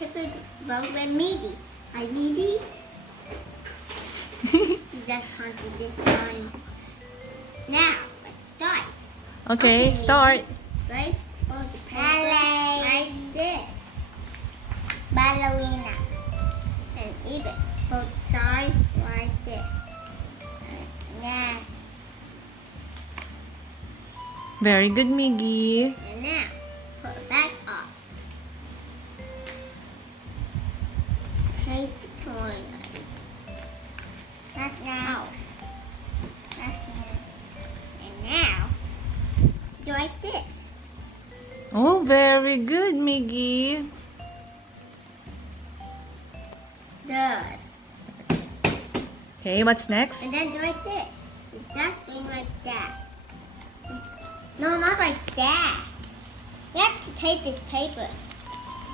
Pepper both and meaty. I meaty. That's hunted this time. Now, let's start. Okay, start. Right? Fold the paper like this. Ballerina. And even both sides like this. Now, Very good, Miggy. and now, put it back up. Take the toilet. That's now. That's now. And now, do like this. Oh, very good, Miggy. Good. Okay, what's next? And then do like this. That's going like that. No, not like that. You have to take this paper.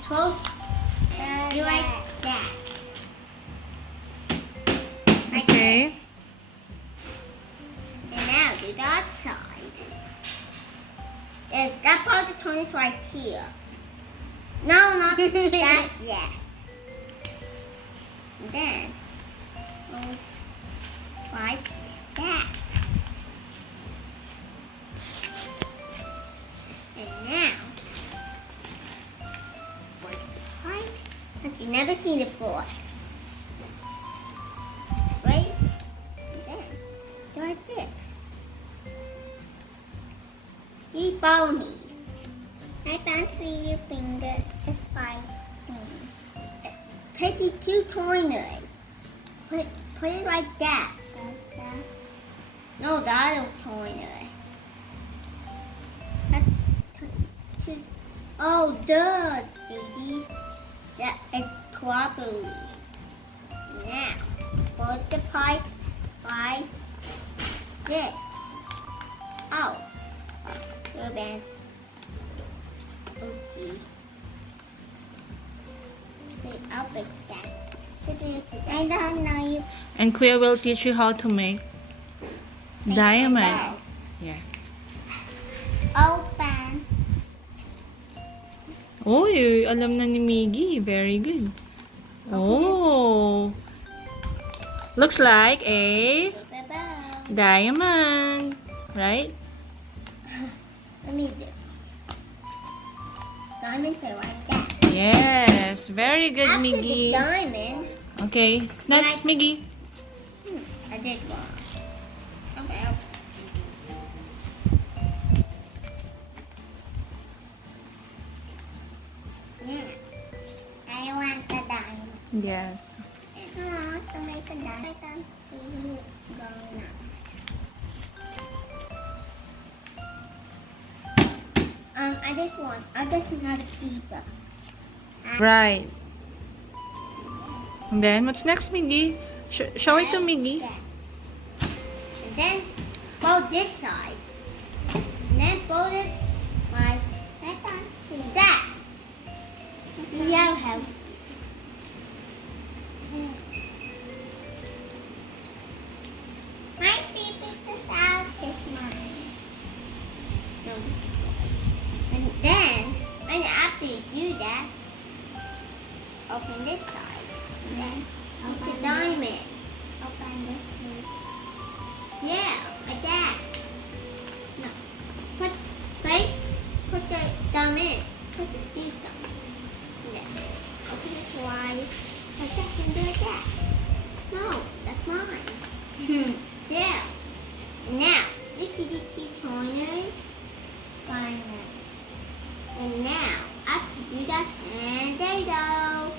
Close. Do like that. Like Okay. this. And now do that side. And that part of the toilet is right here. No, not that yet. And then like that. And now, for the pipe, like you've never seen it before. Right? And then, do like this. You follow me. I can't see your finger. It's fine. Take these two corners. Put it like that. No, the other corner. Oh, duh, baby. That is properly. Now, put the pipe like this. Oh, so bad. Okay. Put it up like that. I don't know you. And Kuya will teach you how to make diamond. Yeah. Open. Oh, alam na ni Miggy. Very good. Oh. Looks like a diamond. Right? Let me do. Diamonds are like that. Yes. Very good, After Miggy. the diamond, Okay. Next, Miggy. I did wrong. Okay. Yeah. I want the diamond. Yes. I want to make a diamond. I can see it going up. I just have a keeper. Right. And then, what's next, Miggy? Show it to Miggy. And then fold this side. And then fold it like that. See how healthy. My favorite is out this mine. And then, when after you do that, open this side. And then open the diamond. Open this side. Yeah, like that. No. Put the diamond. Put the deep diamond. And then open this wide. Like that and do like that. No, that's mine. Yeah. Now, you see the two corners? Fine. And now, after you do that, and there you go.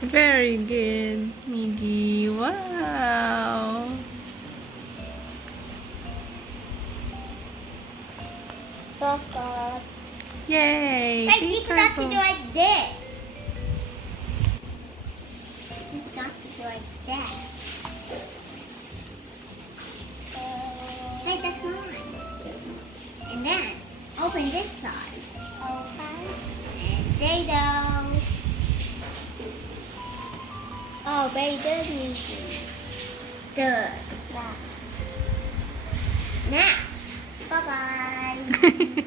Very good, Miggy. Wow. Yay. Hey, Be you forgot to careful. do like this. You forgot to do like that. Hey, that's mine. And then, open this side. Open. And there you go. Oh, Oh, very good, Miggy. Good. Now, bye-bye.